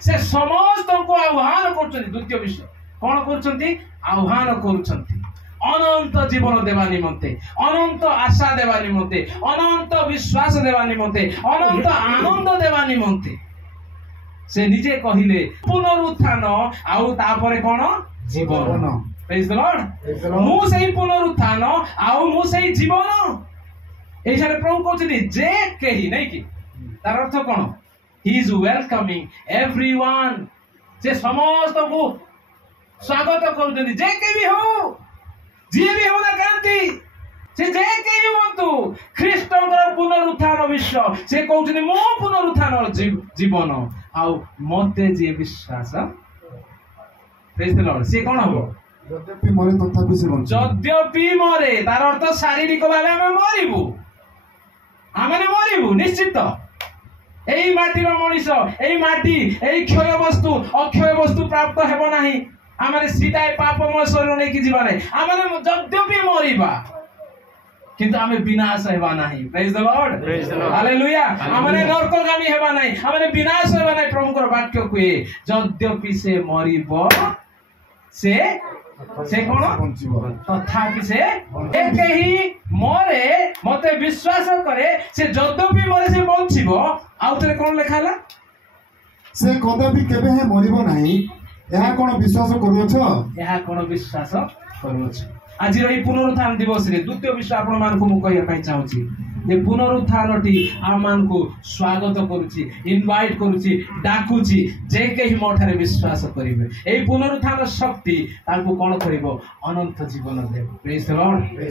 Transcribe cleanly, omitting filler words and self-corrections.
से समस्त को आह्वान कर द्वितीय विषय कौन कर आह्वान कर अनंत जीवन देवा निमंते अनंत आशा देवा निमंते अनंत विश्वास देवा निमंते अनंत आनंद देवा निमंते से निजे कहिले पुनरुत्थान आउ तापरे कोन जीवन प्रेज द लॉर्ड मु सेही पुनरुत्थान आउ मु सेही जीवन एई सारे प्रभु कहउछथि जे केही नै कि तार अर्थ कोन ही इज वेलकमिंग एवरीवन से समस्त को स्वागत करूछथि जे केही हो जी भी हो ना कांति से जे केही होंतु ख्रीष्टंकर पुनरुत्थान विश्व से कहउछथि मो पुनरुत्थान जीवन आउ मते जे विश्वास प्रेज द लॉर्ड से कोन हो यद्यपि मरे तथापि से बंचे यद्यपि मरे तार अर्थ शारीरिक भावे हम मरिबु आमे मरिबु निश्चित एई माटीर मनीष एई माटी एई क्षय वस्तु अक्षय वस्तु प्राप्त हेबो नाही आमे सीधा पापमय शरीर नै कि जीवा नै आमे यद्यपि मरिबा किंतु आमे विनाश हेबा नाही प्रेज द लॉर्ड हालेलुया आमे नरकगामी हेबा नाही आमे विनाश हेबा नाही प्रभुकर वाक्य कुए यद्यपि से मरिबो से कोन तथापि से एक ही मरे मते विश्वास करे से यद्यपि मरे से बंचिबो आउतरे कोन लेखाला से कदापि केबे हे मरिबो नाही यह कोन विश्वास करूछ यह कोन विश्वास करूछ आज रही पुनरुत्थान दिवस रे द्वितीय विषय आपण मान को मु कहिया पई चाहूची जे पुनरुत्थानटी आ मान को स्वागत करूची इनवाइट करूची डाकुची जे केही मोठारे विश्वास करिवे एई पुनरुत्थान शक्ति ताको कोन करिवो अनंत जीवन देव प्रेज द लॉर्ड।